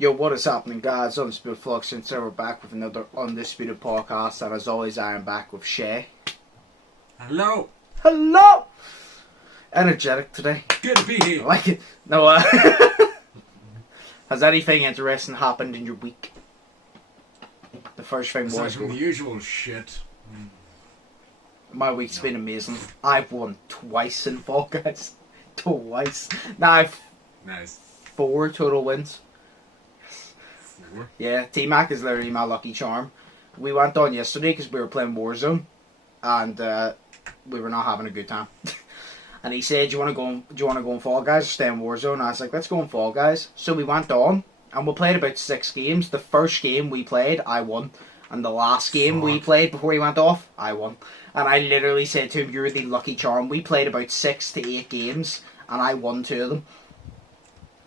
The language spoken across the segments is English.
Yo, what is happening, guys? Undisputed Vlogs, since we're back with another Undisputed podcast, and as always, I am back with Shay. Hello! Hello! Energetic today. Good to be here. I like it. No, has anything interesting happened in your week? The first thing Aside was... from the usual shit. My week's been amazing. I've won twice in Fall Guys. Twice. Now I've Nice. 4 total wins. 4? Yeah, T-Mac is literally my lucky charm. We went on yesterday because we were playing Warzone, and we were not having a good time. And he said, "Do you want to go on Fall Guys or stay in Warzone?" And I was like, "Let's go on Fall Guys." So we went on, and we played about 6 games. The first game we played, I won, and the last game we played before he went off, I won. And I literally said to him, "You're the lucky charm." We played about 6 to 8 games, and I won 2 of them.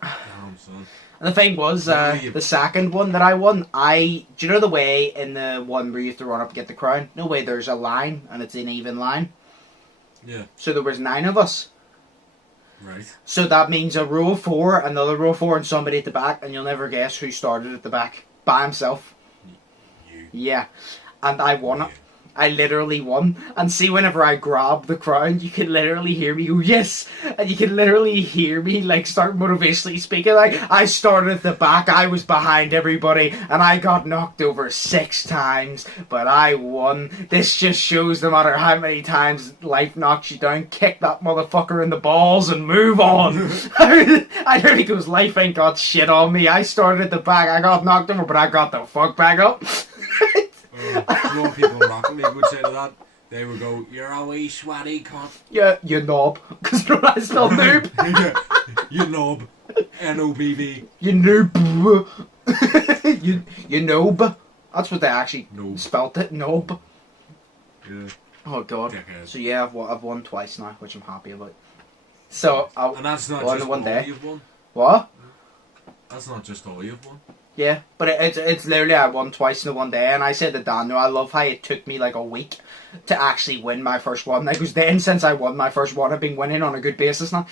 Damn, son. And the thing was, the second one that I won, do you know the way in the one where you have to run up and get the crown? No way, there's a line, and it's an even line. Yeah. So there was 9 of us. Right. So that means a row of 4, another row of 4, and somebody at the back, and you'll never guess who started at the back. By himself. You. Yeah. And I won it. I literally won. And see, whenever I grab the crown, you can literally hear me go, "Yes!" And you can literally hear me, like, start motivationally speaking. Like, I started at the back, I was behind everybody, and I got knocked over 6 times, but I won. This just shows no matter how many times life knocks you down, kick that motherfucker in the balls and move on. I literally goes, life ain't got shit on me. I started at the back, I got knocked over, but I got the fuck back up. You know what people in Rocket League would say to that? They would go, "You're a wee sweaty cunt." Yeah, you knob. Because I spell noob. Yeah. You knob. N-O-B-B. You noob. you knob. That's what they actually spelt it. Knob. Yeah. Oh god. Dickhead. So yeah, I've won twice now, which I'm happy about. So and that's not won just one all day. you've won. What? That's not just all you've won. Yeah, but it's literally I won twice in one day, and I said to Daniel, I love how it took me like a week to actually win my first one. Because then since I won my first one, I've been winning on a good basis now.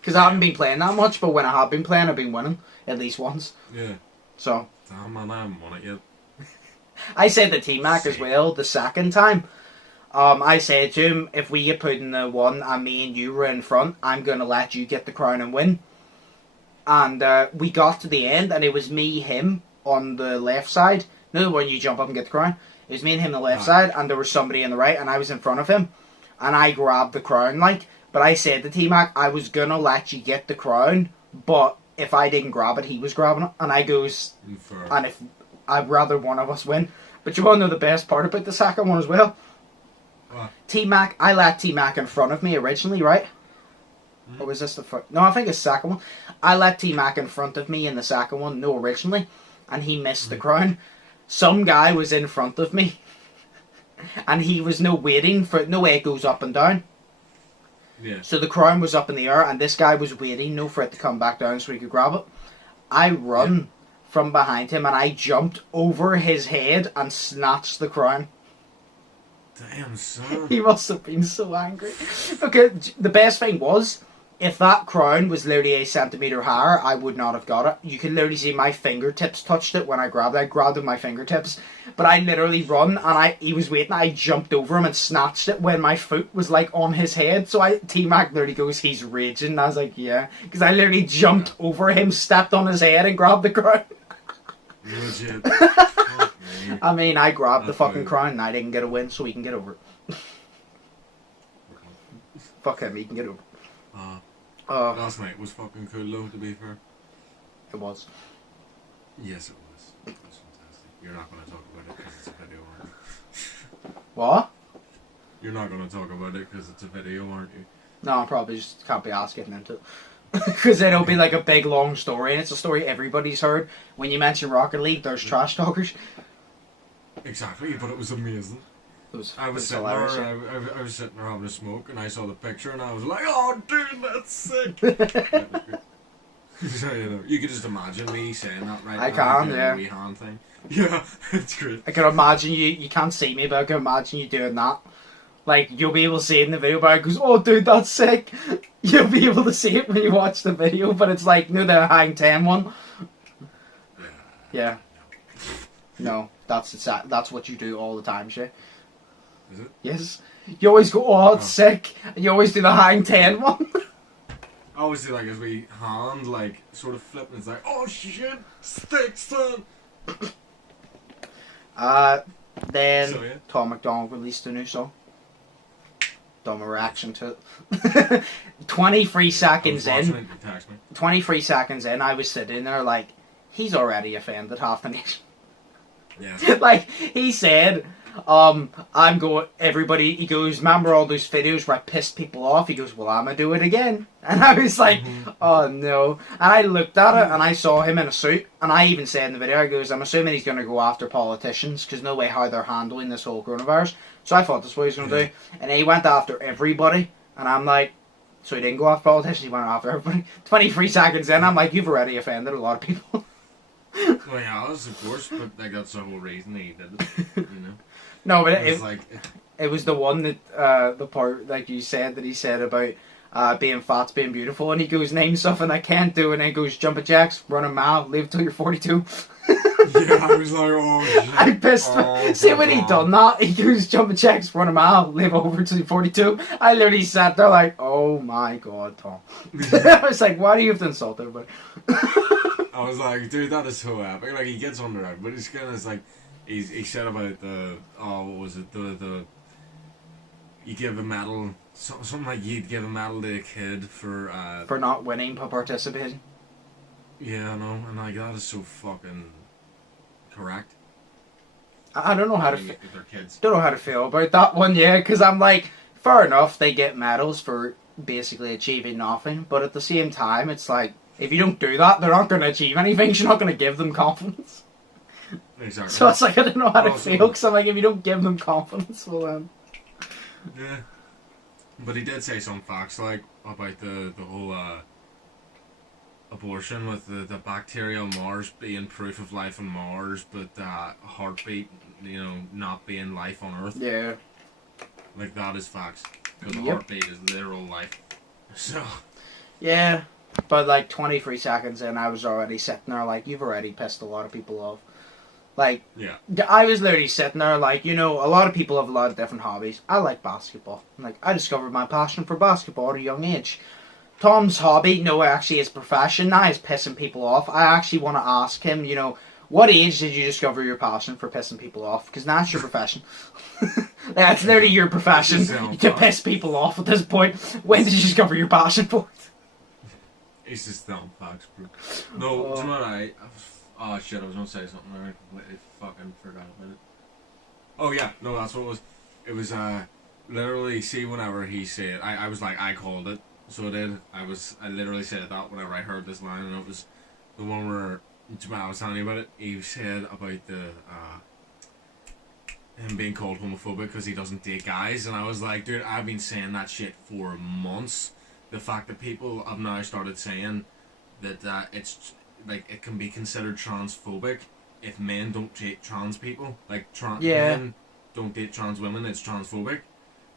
Because I haven't been playing that much, but when I have been playing, I've been winning at least once. Yeah. So. Damn, man, I haven't won it yet. I said to T-Mac as well the second time. I said to him, if we get put in the one and me and you were in front, I'm going to let you get the crown and win. And we got to the end, and it was me, him, on the left side. No, when you jump up and get the crown. It was me and him on the left side, and there was somebody on the right, and I was in front of him. And I grabbed the crown, like. But I said to T-Mac, I was going to let you get the crown, but if I didn't grab it, he was grabbing it. And I goes, and if I'd rather one of us win. But you want to know the best part about the second one as well? What? T-Mac, I let T-Mac in front of me originally, right? Or was this the first? No, I think it's the second one. I let T-Mac in front of me in the second one, no, originally, and he missed the crown. Some guy was in front of me, and he was waiting for no way it goes up and down. Yeah. So the crown was up in the air, and this guy was waiting, for it to come back down so he could grab it. I run from behind him, and I jumped over his head and snatched the crown. Damn, son. He must have been so angry. Okay, the best thing was, if that crown was literally a centimetre higher, I would not have got it. You could literally see my fingertips touched it when I grabbed it. I grabbed it with my fingertips. But I literally run, and he was waiting. I jumped over him and snatched it when my foot was like on his head. So T-Mac literally goes, "He's raging." And I was like, yeah. Because I literally jumped over him, stepped on his head, and grabbed the crown. Legit. I mean, I grabbed the fucking crown, and I didn't get a win, so he can get over it. Fuck him, he can get over it. Last night was fucking cool though, to be fair. It was. Yes, it was. It was fantastic. You're not going to talk about it because it's a video, aren't you? What? You're not going to talk about it because it's a video, aren't you? No, I probably just can't be asked getting into it. Because then it'll be like a big long story, and it's a story everybody's heard. When you mention Rocket League, there's trash talkers. Exactly, but it was amazing. I was sitting there, I was sitting there having a smoke, and I saw the picture, and I was like, "Oh, dude, that's sick!" So, you know, you could just imagine me saying that right now. I can, yeah. The wee hand thing. Yeah, it's great. I can imagine you can't see me, but I can imagine you doing that. Like, you'll be able to see it in the video, but it goes, "Oh, dude, that's sick." You'll be able to see it when you watch the video, but it's like, no, the Hang 10 one. Yeah. No, that's what you do all the time, Shay. Is it? Yes. You always go, oh, it's sick. And you always do the hang 10 one. I always do like as we hand, like, sort of flip, and it's like, oh shit, stick, son. Then So, yeah. Tom MacDonald released a new song. Done a reaction to it. 23 seconds in. 23 seconds in, I was sitting there like, he's already offended half the nation. Yeah. Like, he said, everybody, he goes, remember all those videos where I pissed people off? He goes, well, I'm gonna do it again. And I was like, oh no. And I looked at it and I saw him in a suit. And I even said in the video, I goes, I'm assuming he's gonna go after politicians because no way how they're handling this whole coronavirus. So I thought that's what he was gonna do. And he went after everybody. And I'm like, so he didn't go after politicians, he went after everybody. 23 seconds in, I'm like, you've already offended a lot of people. Well, yeah, of course, but like, that's the whole reason he did it, you know? No, but it was the one that, the part, like you said, that he said about being fat's being beautiful, and he goes, name something I can't do, and then he goes, jumping jacks, run a mile, live till you're 42. Yeah, I was like, oh shit. I pissed. See when he done that, he goes, jumping jacks, run a mile, live over till you're 42. I literally sat there like, oh my god, Tom. I was like, why do you have to insult everybody? I was like, dude, that is so epic. Like, he gets under it, but it's kind of like, he said about the, what was it, you give a medal, something like you'd give a medal to a kid for not winning, but participating. Yeah, I know, and like, that is so fucking correct. I don't know how to kids. Don't know how to feel about that one, yeah, because I'm like, fair enough, they get medals for basically achieving nothing, but at the same time, it's like, if you don't do that, they're not going to achieve anything. You're not going to give them confidence. Exactly. So it's like, I don't know how to feel, because I'm like, if you don't give them confidence, well then... Yeah. But he did say some facts, like, about the whole, abortion with the bacteria on Mars being proof of life on Mars, but heartbeat, you know, not being life on Earth. Yeah. Like, that is facts. Because the heartbeat is literal life. So... Yeah. But like 23 seconds in, I was already sitting there like, you've already pissed a lot of people off. Like, yeah. I was literally sitting there like, you know, a lot of people have a lot of different hobbies. I like basketball. Like, I discovered my passion for basketball at a young age. Tom's hobby, no, actually his profession now is pissing people off. I actually want to ask him, you know, what age did you discover your passion for pissing people off? Because now it's your profession. That's literally your profession, to piss people off at this point. When did you discover your passion for it? It's just dumb facts, bro. No, do you know what oh shit, I was gonna say something there, I completely fucking forgot about it. Oh yeah, no, that's what it was. It was, literally, see, whenever he said, I was like, I called it, so I did. I literally said that whenever I heard this line, and it was the one where Jamal was telling you about it. He said about him being called homophobic because he doesn't date guys, and I was like, dude, I've been saying that shit for months. The fact that people have now started saying that it's like it can be considered transphobic if men don't date trans people, like men don't date trans women, it's transphobic.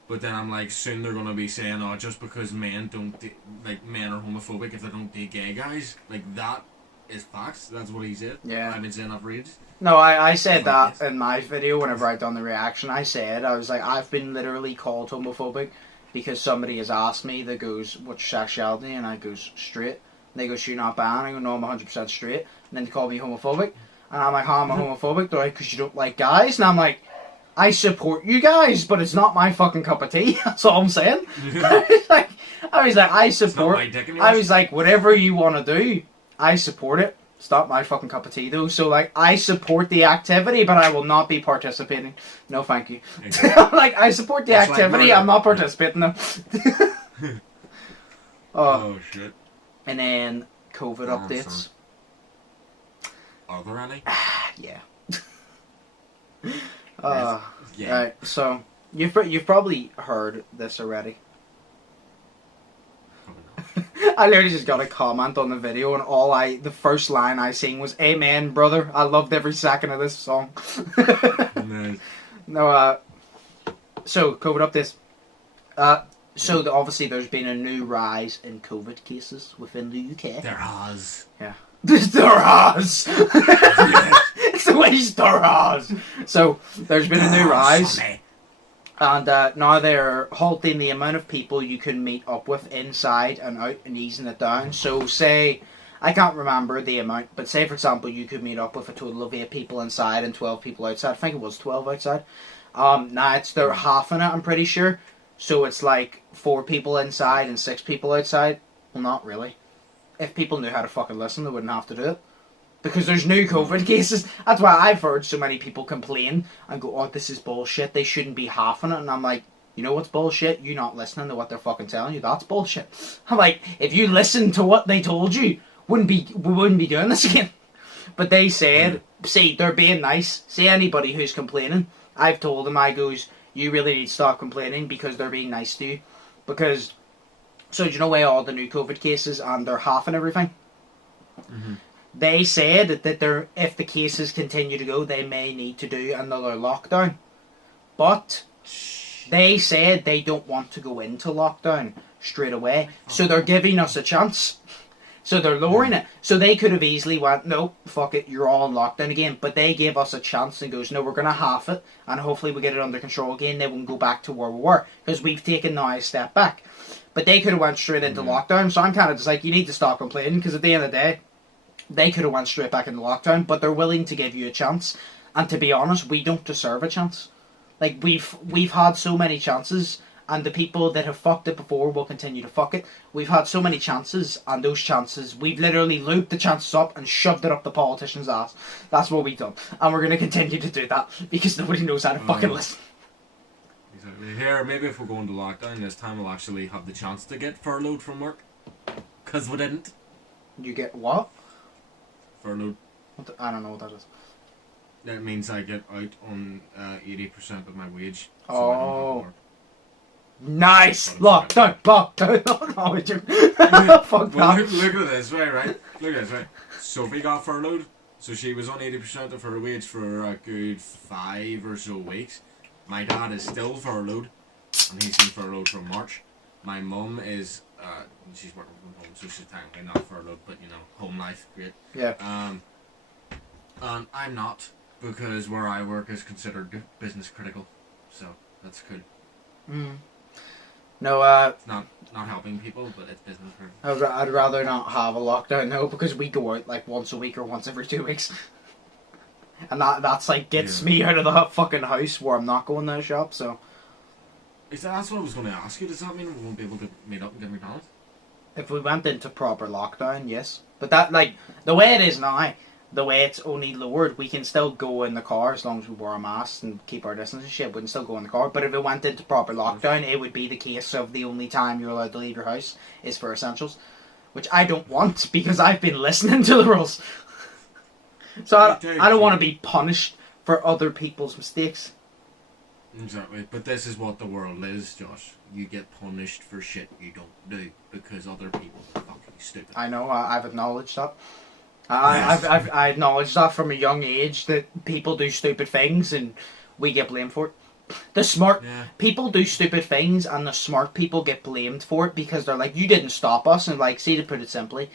But then I'm like, soon they're gonna be saying, oh, just because men don't like men are homophobic if they don't date gay guys, like that is facts. That's what he said. Yeah, I've been saying that for ages. No, I said that in my video whenever I done the reaction. I was like, I've been literally called homophobic. Because somebody has asked me that goes, what's your sexuality? And I goes, straight. And they go, so you're not bi? And I go, no, I'm 100% straight. And then they call me homophobic. And I'm like, how am I homophobic? They're like, because you don't like guys? And I'm like, I support you guys, but it's not my fucking cup of tea. That's all I'm saying. I was like, I support. I was like, whatever you want to do, I support it. It's not my fucking cup of tea though. So like, I support the activity, but I will not be participating. No, thank you. Exactly. Like, I support the activity. I'm not participating though. Oh shit. And then COVID updates. Are there any? Yeah. Yeah. Right. So you've probably heard this already. I literally just got a comment on the video, and the first line I seen was "Amen, brother." I loved every second of this song. Nice. No, so COVID updates. So obviously there's been a new rise in COVID cases within the UK. There has. Yeah. There has. Yes. rise the rise. So there's been a new rise. And now they're halting the amount of people you can meet up with inside and out and easing it down. So say, I can't remember the amount, but say for example you could meet up with a total of 8 people inside and 12 people outside. I think it was 12 outside. Now they're halving it, I'm pretty sure. So it's like 4 people inside and 6 people outside. Well, not really. If people knew how to fucking listen, they wouldn't have to do it. Because there's new COVID cases. That's why I've heard so many people complain and go, oh, this is bullshit. They shouldn't be halving it. And I'm like, you know what's bullshit? You not listening to what they're fucking telling you. That's bullshit. I'm like, if you listened to what they told you, we wouldn't be doing this again. But they said, see, they're being nice. See anybody who's complaining. I've told them, I goes, you really need to stop complaining because they're being nice to you. Because, so do you know where all the new COVID cases and they're halving everything? Mm-hmm. They said that if the cases continue to go, they may need to do another lockdown. But they said they don't want to go into lockdown straight away. So they're giving us a chance. So they're lowering it. So they could have easily went, no, fuck it, you're all in lockdown again. But they gave us a chance and goes, no, we're going to halve it. And hopefully we get it under control again. Then we can go back to where we were. Because we've taken now a step back. But they could have went straight into lockdown. So I'm kind of just like, you need to stop complaining. Because at the end of the day, they could have went straight back into lockdown. But they're willing to give you a chance. And to be honest, we don't deserve a chance. Like, we've had so many chances. And the people that have fucked it before will continue to fuck it. We've had so many chances, and those chances, we've literally looped the chances up and shoved it up the politician's ass. That's what we've done. And we're going to continue to do that, because nobody knows how to fucking listen. Exactly. Here, maybe if we're going to lockdown this time, we'll actually have the chance to get furloughed from work. Because we didn't. You get what? Furloughed. I don't know what that is. That means I get out on 80% of my wage. So Oh. I don't have to work. Nice! Lockdown! Fuck well, that. look at this way, right? Look at this way. Sophie got furloughed, so she was on 80% of her wage for a good 5 or so weeks. My dad is still furloughed, and he's been furloughed from March. My mum is, she's working from home, so she's technically not furloughed, but you know, home life, great. Yeah. And I'm not, because where I work is considered business critical, so that's cool. No, it's not helping people, but it's business critical. I'd rather not have a lockdown now, because we go out like once a week or once every 2 weeks. And that's like gets me out of the fucking house where I'm not going to the shop, so. That's what I was going to ask you. Does that mean we won't be able to meet up and get McDonald's? If we went into proper lockdown, yes. But that, like, the way it is now, the way it's only lowered, we can still go in the car as long as we wear a mask and keep our distance and shit. We can still go in the car. But if it went into proper lockdown, it would be the case of the only time you're allowed to leave your house is for essentials. Which I don't want, because I've been listening to the rules. So I don't want to be punished for other people's mistakes. Exactly. But this is what the world is, Josh. You get punished for shit you don't do because other people are fucking stupid. I know, I've acknowledged that. I acknowledge that from a young age, that people do stupid things and we get blamed for it. The smart people do stupid things and the smart people get blamed for it because they're like, you didn't stop us. And like, see, to put it simply,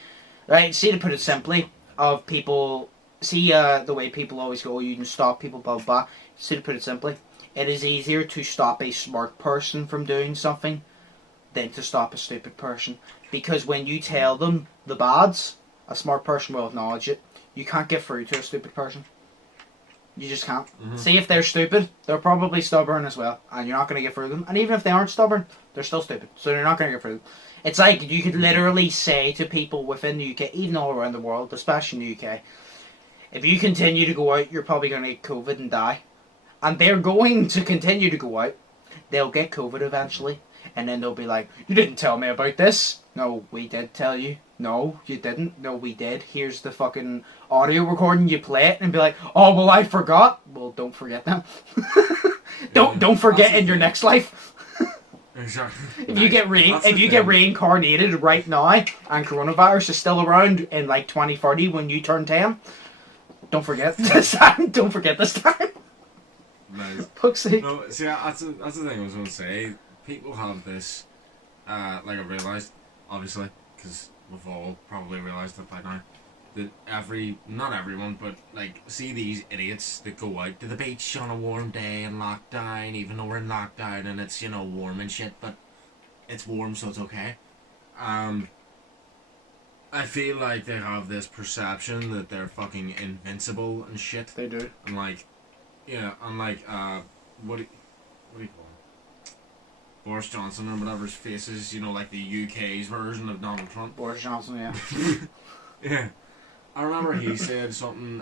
of people, see the way people always go, oh, you can stop people, blah, blah, blah. See, to put it simply, it is easier to stop a smart person from doing something than to stop a stupid person. Because when you tell them the bads, a smart person will acknowledge it. You can't get through to a stupid person. You just can't. See, if they're stupid, they're probably stubborn as well. And you're not going to get through them. And even if they aren't stubborn, they're still stupid. So you're not going to get through them. It's like you could literally say to people within the UK, even all around the world, especially in the UK, if you continue to go out, you're probably going to get COVID and die. And they're going to continue to go out. They'll get COVID eventually. And then they'll be like, you didn't tell me about this. No, we did tell you. No, you didn't. No, we did. Here's the fucking audio recording. You play it and be like, oh, well, I forgot. Well, don't forget that. Don't forget in your next life. Exactly. If you get reincarnated right now and coronavirus is still around in like 2030 when you turn 10, don't forget this time. Don't forget this time. Nice. Puxy. No, see, that's the thing I was going to say. People have this, like I realised, obviously, because we've all probably realised it by now, that not everyone, but like, see these idiots that go out to the beach on a warm day in lockdown, even though we're in lockdown and it's, warm and shit, but it's warm, so it's okay. I feel like they have this perception that they're fucking invincible and shit. They do. And like, what do you call him? Boris Johnson or whatever's faces, like the UK's version of Donald Trump. Boris Johnson, yeah. Yeah. I remember he said something,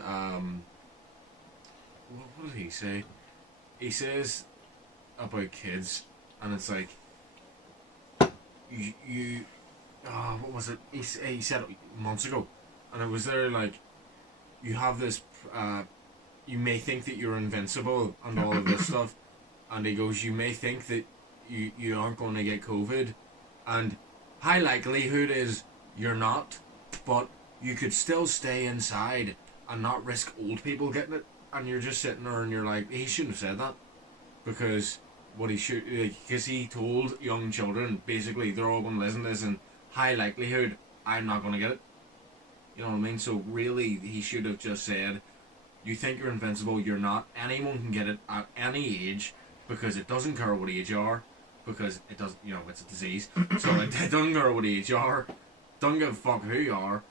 what did he say? He says about kids, and it's like, what was it? He said it months ago, and it was there like, you have this, you may think that you're invincible and all of this stuff, and he goes, you may think that you aren't going to get COVID, and high likelihood is you're not, but you could still stay inside and not risk old people getting it, and you're just sitting there and you're like, he shouldn't have said that, because what he should, because he told young children, basically, they're all going to listen to this, and high likelihood, I'm not going to get it. You know what I mean? So really, he should have just said, you think you're invincible, you're not. Anyone can get it at any age, because it doesn't care what age you are, because it doesn't, it's a disease. So it doesn't care what age you are, don't give a fuck who you are,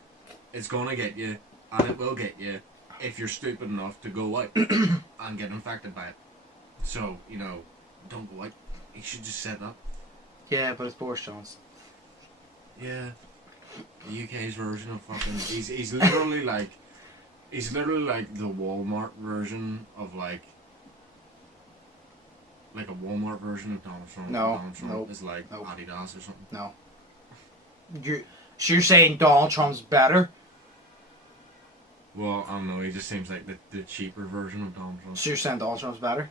it's going to get you, and it will get you, if you're stupid enough to go out and get infected by it. So, don't go out. He should just said that. Yeah, but it's Boris Johnson. Yeah, the UK's version of fucking. He's literally like the Walmart version of like a Walmart version of Donald Trump. No, Donald Trump nope, is like nope. Adidas or something. No. You're saying Donald Trump's better? Well, I don't know. He just seems like the cheaper version of Donald Trump. So you're saying Donald Trump's better?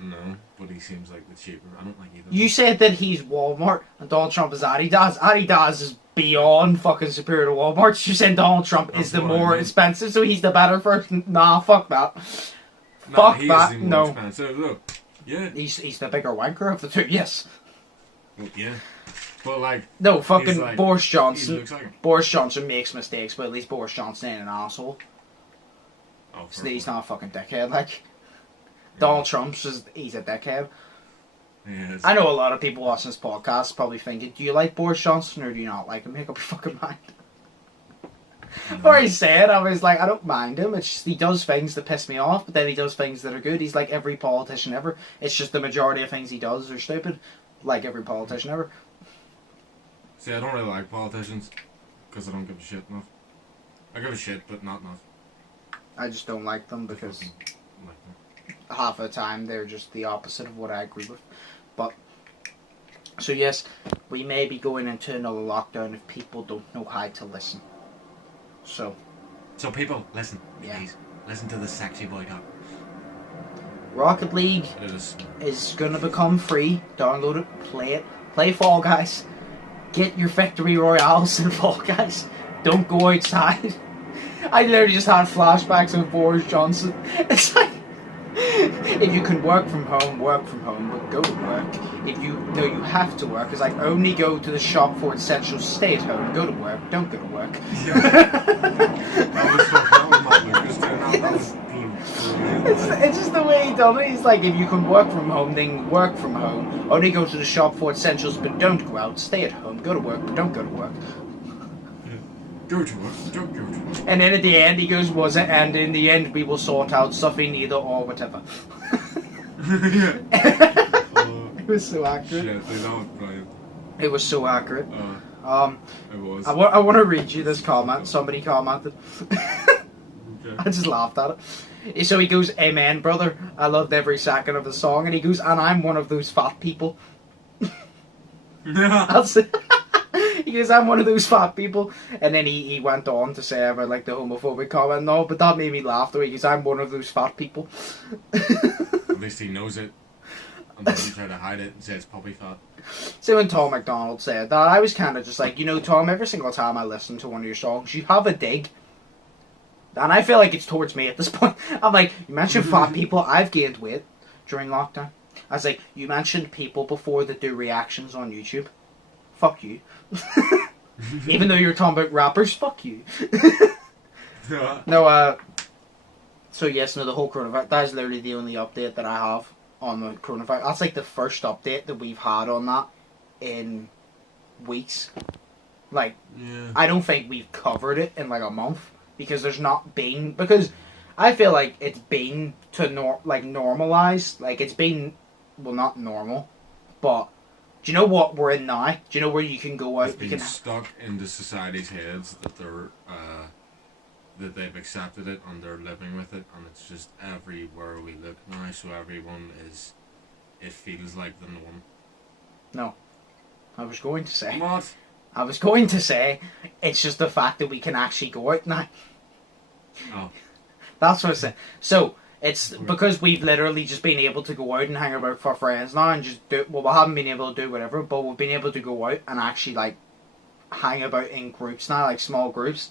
No, but he seems like the cheaper. I don't like either. You said that he's Walmart and Donald Trump is Adidas. Adidas is beyond fucking superior to Walmart. You're saying Donald Trump is the more expensive, so he's the better person? Nah, fuck that. Fuck he that. Is the more No. expensive. Look, yeah. He's the bigger wanker of the two. Yes. Well, yeah. But like. No, fucking like, Boris he Johnson. looks like him. Boris Johnson makes mistakes, but at least Boris Johnson ain't an asshole. Oh, So he's not a fucking dickhead. Like Donald Trump's he's a dickhead. Yeah, I know a lot of people watching this podcast probably thinking, do you like Boris Johnson or do you not like him? Make up your fucking mind. Before he said, I was like, I don't mind him. It's just he does things that piss me off, but then he does things that are good. He's like every politician ever. It's just the majority of things he does are stupid, like every politician ever. See, I don't really like politicians because I don't give a shit enough. I give a shit, but not enough. I just don't like them because Like them. half of the time they're just the opposite of what I agree with. But so yes, we may be going into another lockdown if people don't know how to listen. So people, listen, Yeah. please. Listen to the sexy boy talk. Rocket League It is. is gonna become free. Download it, play it, play Fall Guys. Get your victory royales in Fall Guys. Don't go outside. I literally just had flashbacks of Boris Johnson. It's like, if you can work from home, but go to work. If you know you have to work, it's like only go to the shop for essentials, stay at home, go to work, don't go to work. It's just the way he done it. He's like, if you can work from home, then work from home. Only go to the shop for essentials, but don't go out. Stay at home, go to work, but don't go to work. Go to work, don't go to work. And then at the end he goes, was it? And in the end we will sort out something either or whatever. It was so accurate. Shit, that was brilliant. It was so accurate. It was. I want to read you this comment. Somebody commented. Okay. I just laughed at it. So he goes, amen, brother. I loved every second of the song. And he goes, and I'm one of those fat people. That's it. He goes, I'm one of those fat people. And then he went on to say about like the homophobic comment. No, but that made me laugh though. He goes, I'm one of those fat people. At least he knows it. And doesn't try to hide it and say it's puppy fat. So when Tom MacDonald said that, I was kind of just like, you know, Tom, every single time I listen to one of your songs, you have a dig. And I feel like it's towards me at this point. I'm like, you mentioned fat people. I've gained weight during lockdown. I was like, you mentioned people before that do reactions on YouTube. Fuck you. Even though you were talking about rappers, fuck you. No, so yes, no, the whole coronavirus, that is literally the only update that I have on the coronavirus. That's like the first update that we've had on that in weeks. Like, Yeah. I don't think we've covered it in like a month, because there's not been, because I feel like it's been to normalize, like it's been, well, not normal, but do you know what we're in now? Do you know where you can go out? It's been stuck into society's heads that they're that they've accepted it and they're living with it, and it's just everywhere we look now. So everyone is, it feels like the norm. No, I was going to say. What? I was going to say, it's just the fact that we can actually go out now. Oh. That's what I said. So, it's because we've literally just been able to go out and hang about with our friends now and just do, well, we haven't been able to do whatever, but we've been able to go out and actually, like, hang about in groups now, like small groups.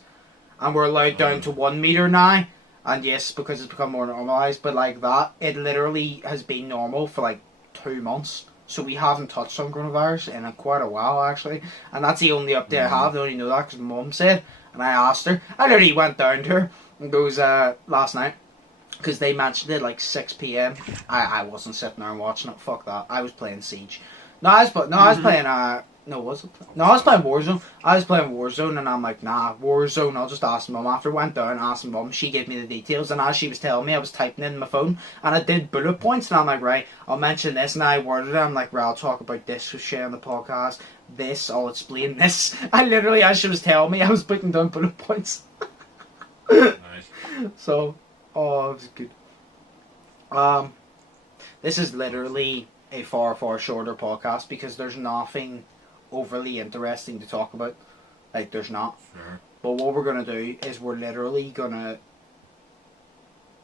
And we're allowed down to 1 meter now. And yes, because it's become more normalised, but like that, it literally has been normal for like 2 months. So we haven't touched on coronavirus in quite a while, actually. And that's the only update I have. I only know that because Mum said. And I asked her. I literally went down to her and goes, last night. Because they mentioned it like 6 p.m. I wasn't sitting there and watching it. Fuck that. I was playing Siege. I was playing, was it? No, I was playing Warzone. I was playing Warzone and I'm like, nah, Warzone, I'll just ask Mum. After I went down and asked Mum, she gave me the details, and as she was telling me, I was typing in my phone and I did bullet points, and I'm like, right, I'll mention this, and I worded it, I'm like, right, I'll talk about this with Shay on the podcast, this, I'll explain this. I literally, as she was telling me, I was putting down bullet points. Nice. So, oh, it was good. This is literally a far, far shorter podcast because there's nothing overly interesting to talk about. Like, there's not. Sure. But what we're going to do is we're literally going to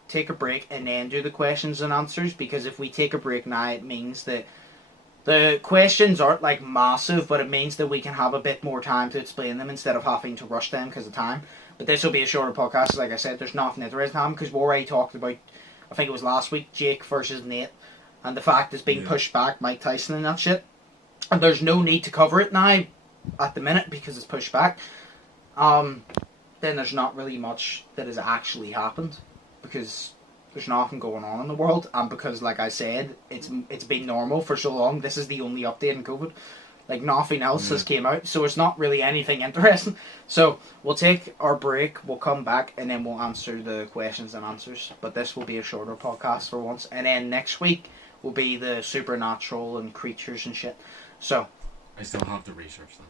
take a break and then do the questions and answers, because if we take a break now, it means that the questions aren't like massive, but it means that we can have a bit more time to explain them instead of having to rush them because of time. But this will be a shorter podcast. Like I said, there's nothing interesting happening because we already talked about, I think it was last week, Jake versus Nate, and the fact it's being pushed back, Mike Tyson and that shit. And there's no need to cover it now at the minute because it's pushed back. Then there's not really much that has actually happened because there's nothing going on in the world, and because, like I said, it's been normal for so long. This is the only update in COVID. Like, nothing else has came out, so it's not really anything interesting. So we'll take our break, we'll come back, and then we'll answer the questions and answers. But this will be a shorter podcast for once, and then next week will be the supernatural and creatures and shit. So I still have to research that.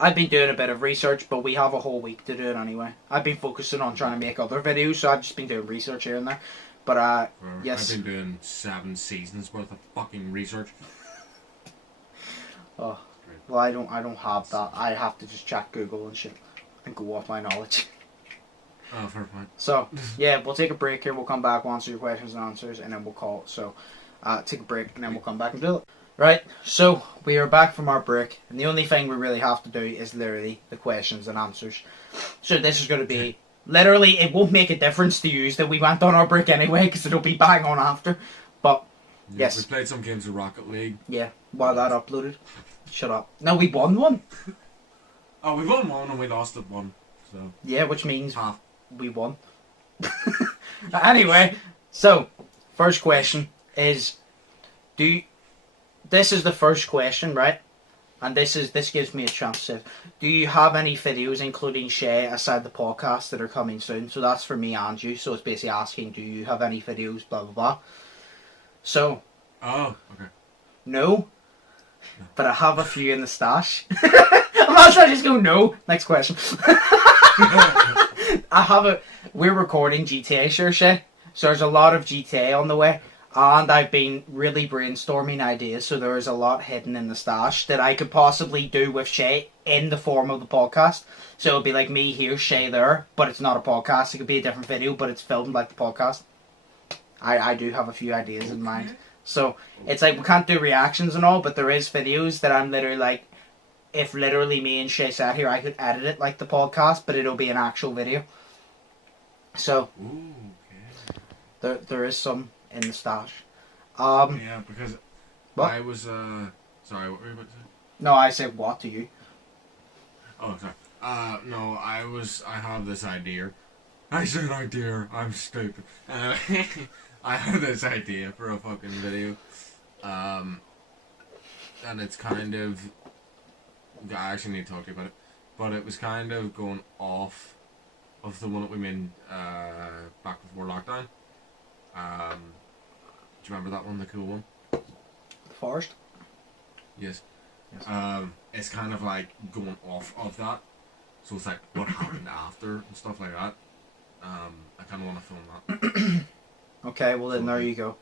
I've been doing a bit of research, but we have a whole week to do it anyway. I've been focusing on trying to make other videos, so I've just been doing research here and there. But yes, I've been doing 7 seasons worth of fucking research. Oh, well, I don't have that. I have to just check Google and shit and go off my knowledge. Oh, fair point. So yeah, we'll take a break here. We'll come back, we'll answer your questions and answers, and then we'll call it. So take a break, and then we'll come back and do it. Right, so we are back from our break, and the only thing we really have to do is literally the questions and answers. So this is going to be, literally, it won't make a difference to you that we went on our break anyway, because it'll be bang on after. But, yes. We played some games of Rocket League. Yeah, while that uploaded. Shut up. No, we won one. Oh, we won one and we lost at one. So yeah, which means we won. Anyway, so, first question is, this is the first question, right? And this gives me a chance to. Do you have any videos, including Shay, aside the podcast, that are coming soon? So that's for me and you. So it's basically asking, do you have any videos, blah, blah, blah. So. Oh, okay. No. But I have a few in the stash. I'm not trying to just go no. Next question. We're recording GTA, sure, Shay. So there's a lot of GTA on the way. And I've been really brainstorming ideas, so there is a lot hidden in the stash that I could possibly do with Shay in the form of the podcast. So it'll be like me here, Shay there, but it's not a podcast. It could be a different video, but it's filmed like the podcast. I do have a few ideas in mind. So it's like we can't do reactions and all, but there is videos that I'm literally like, if literally me and Shay sat here, I could edit it like the podcast, but it'll be an actual video. So there is some in the stash. Yeah, because what? I was sorry, what were you about to say? No, I said what to you. Oh, sorry. No, I have this idea. I said idea. I'm stupid. I have this idea for a fucking video. And it's kind of... I actually need to talk to you about it. But it was kind of going off of the one that we made back before lockdown. Do you remember that one, the cool one? The forest? Yes. It's kind of like going off of that. So it's like what happened after and stuff like that. I kind of want to film that. Okay, well then there you go.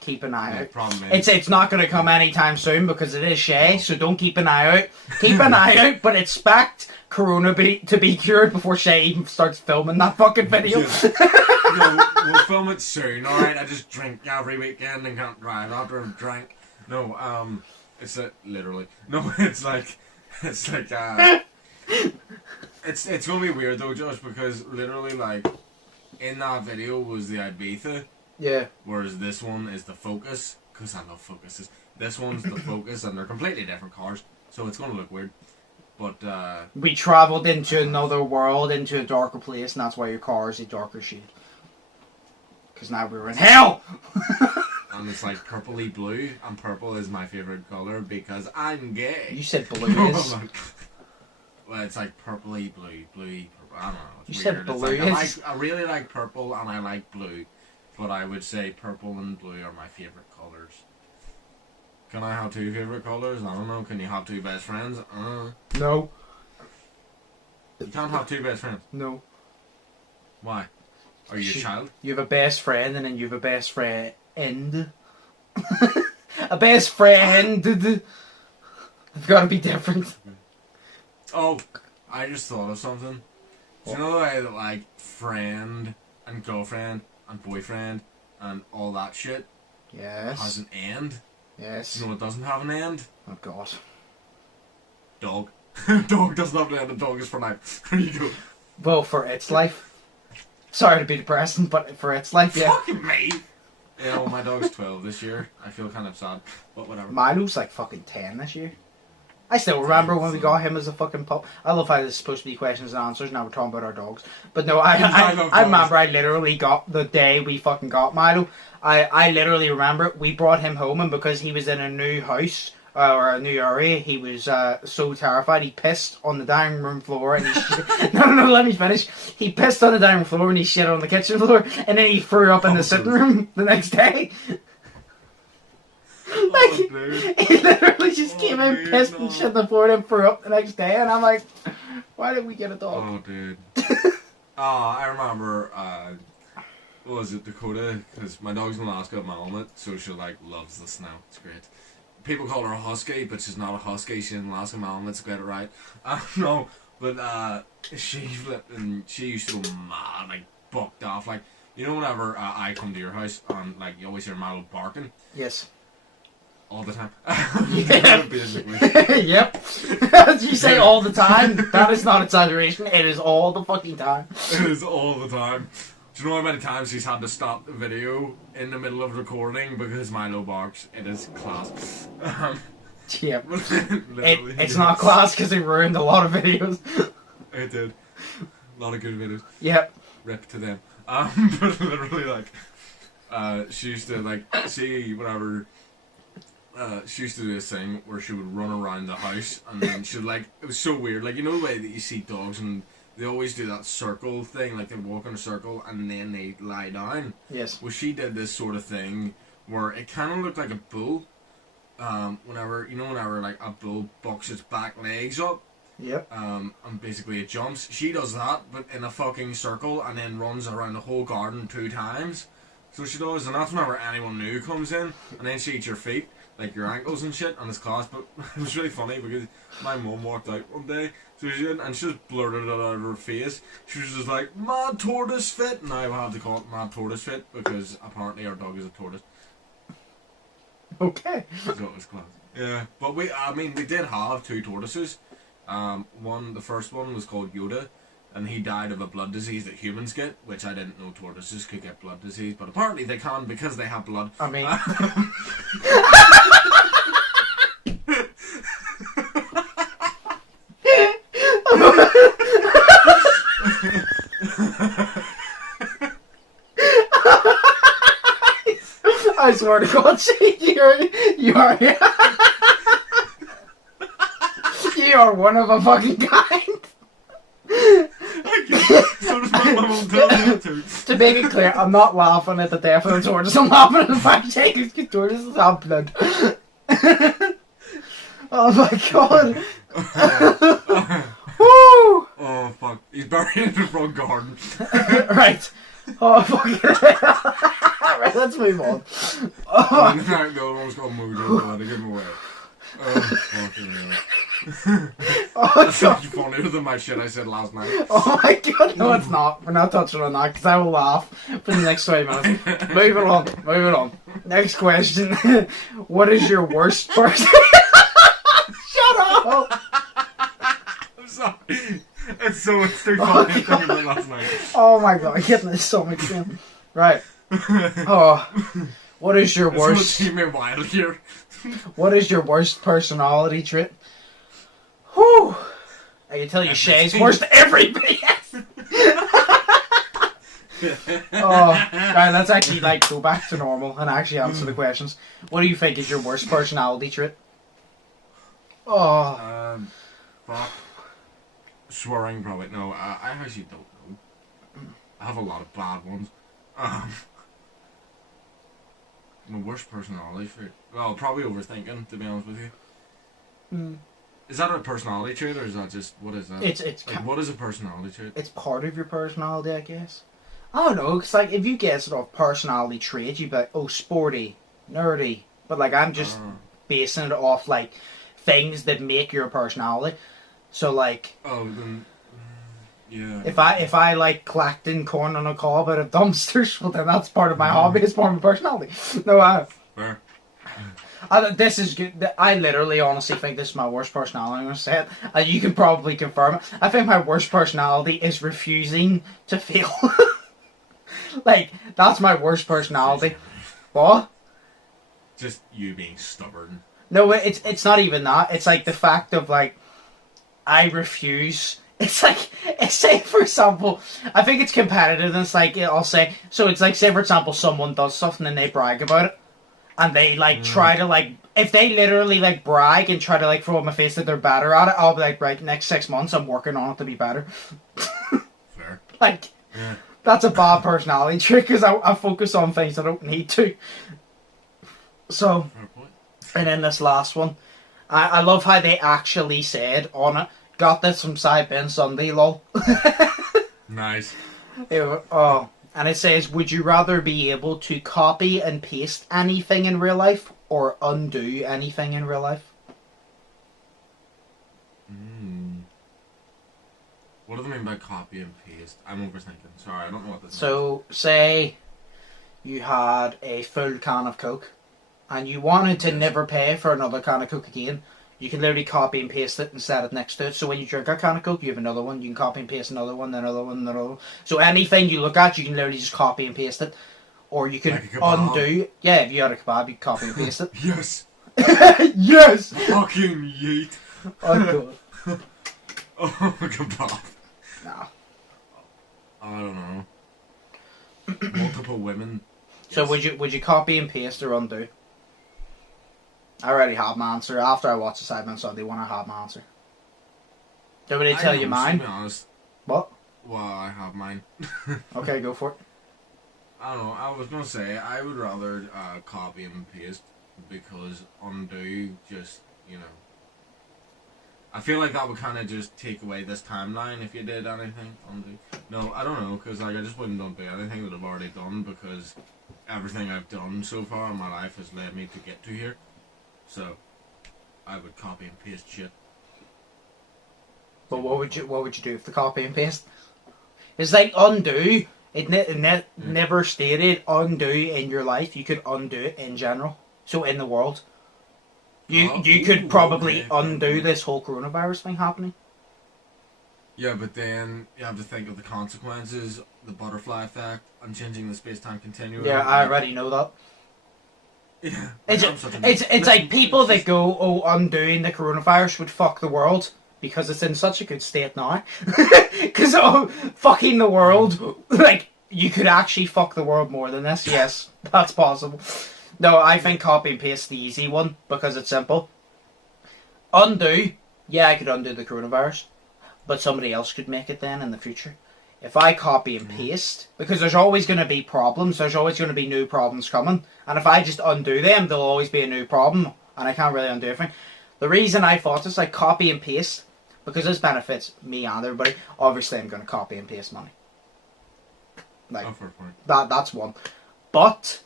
Keep an eye out. Problem is, It's not going to come anytime soon because it is Shay, so don't keep an eye out. Keep an eye out, but expect Corona to be cured before Shay even starts filming that fucking video. No, we'll film it soon, alright? I just drink every weekend and can't drive after I've drank. No, it's literally. No, it's like, it's gonna be weird though, Josh, because literally, like, in that video was the Ibiza. Yeah. Whereas this one is the Focus, because I love Focuses. This one's the Focus, and they're completely different cars, so it's gonna look weird. But, we travelled into another world, into a darker place, and that's why your car is a darker shade. Because now we're in hell! And it's like purpley blue, and purple is my favourite colour because I'm gay. You said blue is. Well, it's like purpley blue, bluey purple. I don't know. You weird. said blue It's like, I really like purple and I like blue, but I would say purple and blue are my favourite colours. Can I have two favourite colours? I don't know. Can you have two best friends? No. You can't have two best friends. No. Why? Are you a child? You have a best friend and then you have a best friend. A best friend. They've got to be different. Oh, I just thought of something. Do you know the way that, like, friend and girlfriend and boyfriend and all that shit Yes. has an end? Yes. Do you know what doesn't have an end? Oh God. Dog. Dog doesn't have an end, and dog is for life. There you go. Well, for its life. Sorry to be depressing, but for its life, yeah. Fucking me! Yeah, well, my dog's 12 this year. I feel kind of sad, but whatever. Milo's like fucking 10 this year. I still remember when we got him as a fucking pup. I love how this is supposed to be questions and answers. Now we're talking about our dogs. But no, I remember I literally got the day we fucking got Milo. I literally remember it. We brought him home, and because he was in a new house or a new area, he was so terrified. He pissed on the dining room floor and he no, let me finish. He pissed on the dining room floor and he shit on the kitchen floor, and then he threw up in the sitting room the next day. Like, he literally just came in, pissed and shit on the floor, and then threw up the next day, and I'm like, why did we get a dog? Oh, dude. I remember, what was it, Dakota? Because my dog's in Alaska at my helmet, so she, like, loves the snow. It's great. People call her a husky, but she's not a husky. She's in Alaska at my helmet, so get it right. No, but, she flipped, and she used to go mad, like, bucked off. Like, you know whenever I come to your house, and, like, you always hear Milo barking? Yes. All the time. Yeah. Yep. You say all the time. That is not exaggeration. It is all the fucking time. It is all the time. Do you know how many times he's had to stop the video in the middle of recording because Milo barks? It is class. Yep. It's not class because it ruined a lot of videos. It did. A lot of good videos. Yep. Rip to them. But literally, like, she used to, like, see whatever. She used to do this thing where she would run around the house, and then she'd, like, it was so weird, like, you know the way that you see dogs and they always do that circle thing, like they walk in a circle and then they lie down. Yes. Well, she did this sort of thing where it kind of looked like a bull, whenever like a bull bucks its back legs up. Yep. And basically it jumps. She does that, but in a fucking circle, and then runs around the whole garden 2 times. So she does, and that's whenever anyone new comes in, and then she eats your feet, like your ankles and shit, and it's class. But it was really funny because my mum walked out one day, so she did, and she just blurted it out of her face. She was just like, "Mad tortoise fit," and I have to call it mad tortoise fit because apparently our dog is a tortoise. Okay. So it was class. Yeah, but we did have 2 tortoises. The first one was called Yoda, and he died of a blood disease that humans get, which I didn't know tortoises could get blood disease, but apparently they can because they have blood. I mean... I swear to God, you are one of a fucking kind. So does my mum tell me too. To make it clear, I'm not laughing at the death of the tortoise. I'm laughing at the fact that the tortoises have blood. Oh my God. Woo! Oh fuck! He's buried in the front garden. Right. Oh fuck it. Right, let's move on. Oh. The other one's got moved over to give him away. Oh fucking hell. Oh, That's so much funnier than my shit I said last night. Oh my God, no it's not. We're not touching on that because I will laugh for the next 20 minutes. Moving on. Next question. What is your worst person? Shut up! I'm sorry. It's too funny thinking about last night. Oh my God, I'm getting this so much in. Right. Oh. What is your worst... Keep me wild here. What is your worst personality trait? Whew. I can tell you Shay's worst everything. Oh, right, let's actually go back to normal and actually answer the questions. What do you think is your worst personality trait? Oh. Fuck. Swearing probably. No, I actually don't know. I have a lot of bad ones. My worst personality trait? Well, probably overthinking, to be honest with you. Mm. Is that a personality trait, or is that just, what is that? It's what is a personality trait? It's part of your personality, I guess. I don't know, because if you guess it off personality traits, you'd be like, oh, sporty, nerdy. But I'm just basing it off things that make your personality. So oh, then yeah. If I like collecting corn on a cob out of dumpsters, well then that's part of my hobby. It's part of my personality. No, fair. This is good. I literally, honestly think this is my worst personality. I'm gonna say it. You can probably confirm it. I think my worst personality is refusing to fail. That's my worst personality. What? Just you being stubborn. No, it's not even that. It's the fact of I refuse. It's say for example, I think it's competitive, and it's I'll say, so it's say for example someone does something and they brag about it, and they try to if they literally brag and try to throw in my face that they're better at it, I'll be right, next 6 months I'm working on it to be better. Fair. Yeah. That's a bad personality trait because I focus on things I don't need to. So, fair point. And then this last one, I love how they actually said on it, got this from Side Ben Sunday, lol. Nice. And it says, would you rather be able to copy and paste anything in real life or undo anything in real life? What do they mean by copy and paste? I'm overthinking. Sorry, I don't know what this means. So, say you had a full can of Coke and you wanted to never pay for another can of Coke again. You can literally copy and paste it and set it next to it. So when you drink a can of Coke, you have another one. You can copy and paste another one, then another one, another one. So anything you look at, you can literally just copy and paste it. Or you can undo. Yeah, if you had a kebab, you can copy and paste it. Yes! Yes! Fucking yeet! Oh, God. Oh, kebab. No. I don't know. Multiple women. So would you copy and paste or undo? I already have my answer. After I watch the segment Sunday one, I have my answer. Do you want me to tell you mine? To be honest. What? Well, I have mine. Okay, go for it. I don't know. I was gonna say I would rather copy and paste because undo just I feel like that would kind of just take away this timeline if you did anything undo. No, I don't know because I just wouldn't undo anything that I've already done because everything I've done so far in my life has led me to get to here. So I would copy and paste shit. But what would you do with the copy and paste? It's undo. It never stated undo in your life. You could undo it in general. So in the world, you could probably undo this whole coronavirus thing happening. Yeah, but then you have to think of the consequences, the butterfly effect, and changing the space-time continuum. Yeah, I already know that. Yeah, it's like people that go, oh, undoing the coronavirus would fuck the world because it's in such a good state now. Because fucking the world, you could actually fuck the world more than this. Yes, that's possible. No, I think copy and paste the easy one because it's simple. Undo, yeah, I could undo the coronavirus, but somebody else could make it then in the future. If I copy and paste, because there's always going to be problems, there's always going to be new problems coming, and if I just undo them, there'll always be a new problem, and I can't really undo everything. The reason I thought this, like, copy and paste, because this benefits me and everybody, obviously I'm going to copy and paste money. Like, fair point. That's one. But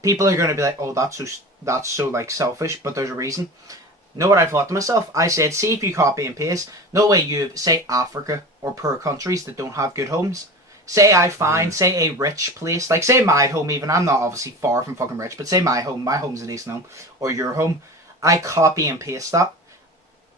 people are going to be like, oh, that's so like selfish, but there's a reason. You know what I thought to myself? I said, see if you copy and paste, no way you, say Africa or poor countries that don't have good homes. Say I find, say a rich place, like say my home even, I'm not obviously far from fucking rich, but say my home's a decent home, or your home, I copy and paste that,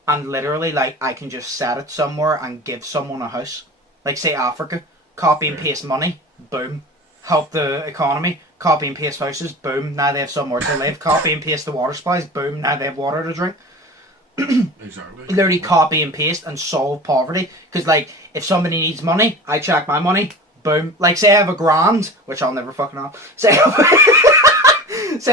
and literally, like, I can just set it somewhere and give someone a house. Like, say Africa, copy and paste money, boom. Help the economy, copy and paste houses, boom, now they have somewhere to live. Copy and paste the water supplies, boom, now they have water to drink. Exactly. Literally copy and paste and solve poverty. Because, like, if somebody needs money, I check my money, boom. Like, say I have $1,000, which I'll never fucking have. Say I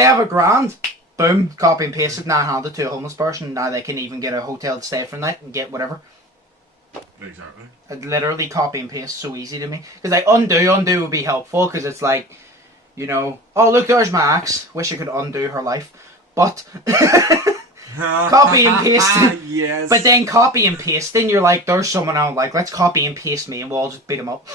have $1,000, boom, copy and paste it, now hand it to a homeless person. Now they can even get a hotel to stay for the night and get whatever. Exactly. I'd literally copy and paste so easy to me. Because, like, undo would be helpful, because it's like, you know, oh, look, there's my ex. Wish I could undo her life. But copy and pasting. Yes. But then copy and pasting, you're like, there's someone I don't like, let's copy and paste me and we'll all just beat him up.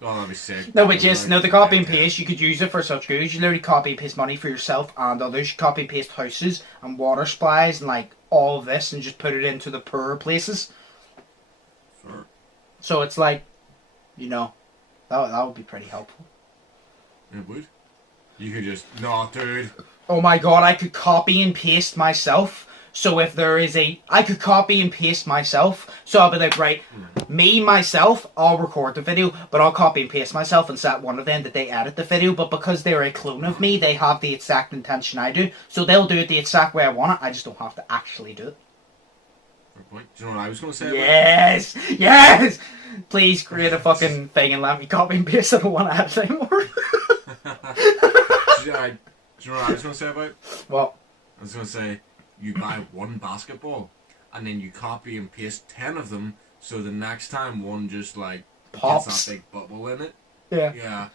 Oh, that'd be sick. No, but just, no, the copy and paste, you could use it for such good. You literally copy and paste money for yourself and others. You copy and paste houses and water supplies and, like, all of this and just put it into the poorer places. Sure. So it's like, you know, that would be pretty helpful. It would. You could just, no, dude. Oh my god, I could copy and paste myself. So if there is I could copy and paste myself. So I'll be like, right, myself, I'll record the video, but I'll copy and paste myself and set one of them that they edit the video. But because they're a clone of me, they have the exact intention I do. So they'll do it the exact way I want it. I just don't have to actually do it. Good point. Do you know what I was going to say? Yes! Yes! Please create a fucking thing and let me copy and paste. I don't want to edit anymore. Do you know what I was going to say about? What? I was going to say, you buy one basketball, and then you copy and paste 10 of them, so the next time one just, like, Pops. gets that big bubble in it. Yeah. Yeah.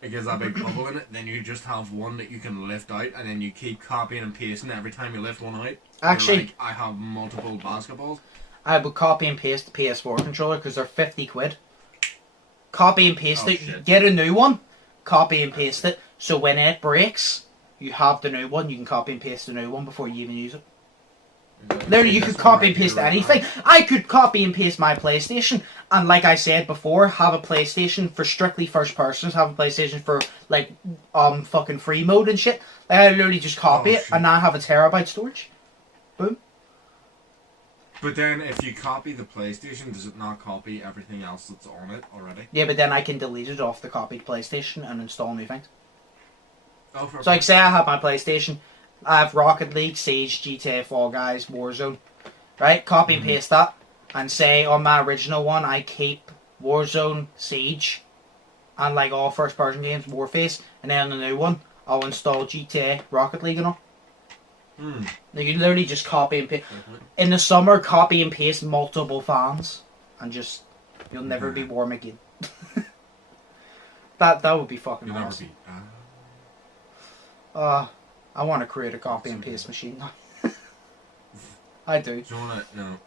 It gets that big bubble in it, then you just have one that you can lift out, and then you keep copying and pasting every time you lift one out. Actually, like, I have multiple basketballs. I would copy and paste the PS4 controller because they're 50 quid. Copy and paste it, shit. get a new one, copy and paste it, so when it breaks, you have the new one, you can copy and paste the new one before you even use it. Exactly. Literally, you could copy and paste anything. I could copy and paste my PlayStation, and like I said before, have a PlayStation for strictly first persons, have a PlayStation for, like, fucking free mode and shit. Like, I literally just copy it, shit. and now I have a terabyte storage. Boom. But then, if you copy the PlayStation, does it not copy everything else that's on it already? Yeah, but then I can delete it off the copied PlayStation and install new things. Oh, for So, like, say I have my PlayStation, I have Rocket League, Siege, GTA, Fall Guys, Warzone, right? Copy and paste that, and say on my original one, I keep Warzone, Siege, and, like, all first-person games, Warface, and then on the new one, I'll install GTA, Rocket League, and all. Like, you literally just copy and paste. In the summer, copy and paste multiple fans, and just, you'll never be warm again. that would be fucking You'll never awesome. be. I want to create a copy and paste machine now. I do. Do you want to? No.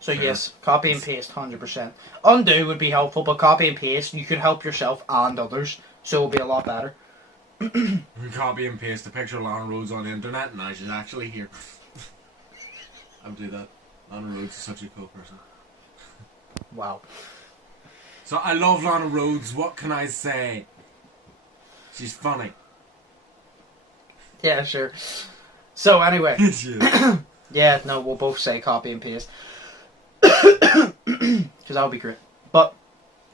So yes, copy and paste, 100%. Undo would be helpful, but copy and paste, you could help yourself and others, so it'll be a lot better. We copy and paste the picture of Lana Rhodes on the internet, and now she's actually here. I would do that. Lana Rhodes is such a cool person. Wow. So I love Lana Rhodes. What can I say? She's funny. Yeah, sure. So anyway, Yeah. yeah, no, we'll both say copy and paste. Because that would be great. But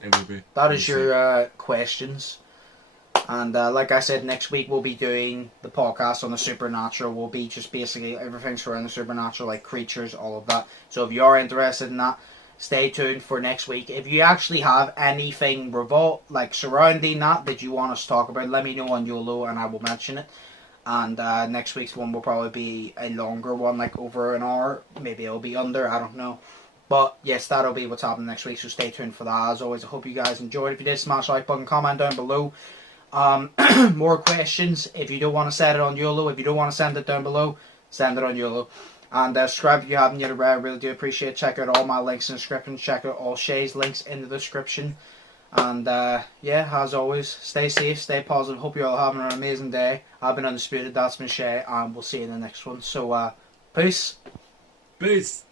It would be. that is your questions. And like I said, next week we'll be doing the podcast on the supernatural. We'll be just basically everything surrounding the supernatural, like creatures, all of that. So if you are interested in that, stay tuned for next week. If you actually have anything surrounding that you want us to talk about, let me know on YOLO and I will mention it. And next week's one will probably be a longer one, like over an hour. Maybe it'll be under, I don't know. But yes, that'll be what's happening next week, so stay tuned for that. As always, I hope you guys enjoyed. If you did, smash the like button, comment down below. More questions. If you don't want to send it on YOLO, if you don't want to send it down below, send it on YOLO. And subscribe if you haven't yet. I really do appreciate it. Check out all my links in the description. Check out all Shay's links in the description. And yeah, as always, stay safe, stay positive. Hope you're all having an amazing day. I've been Undisputed, that's been Shay, and we'll see you in the next one. So, peace. Peace.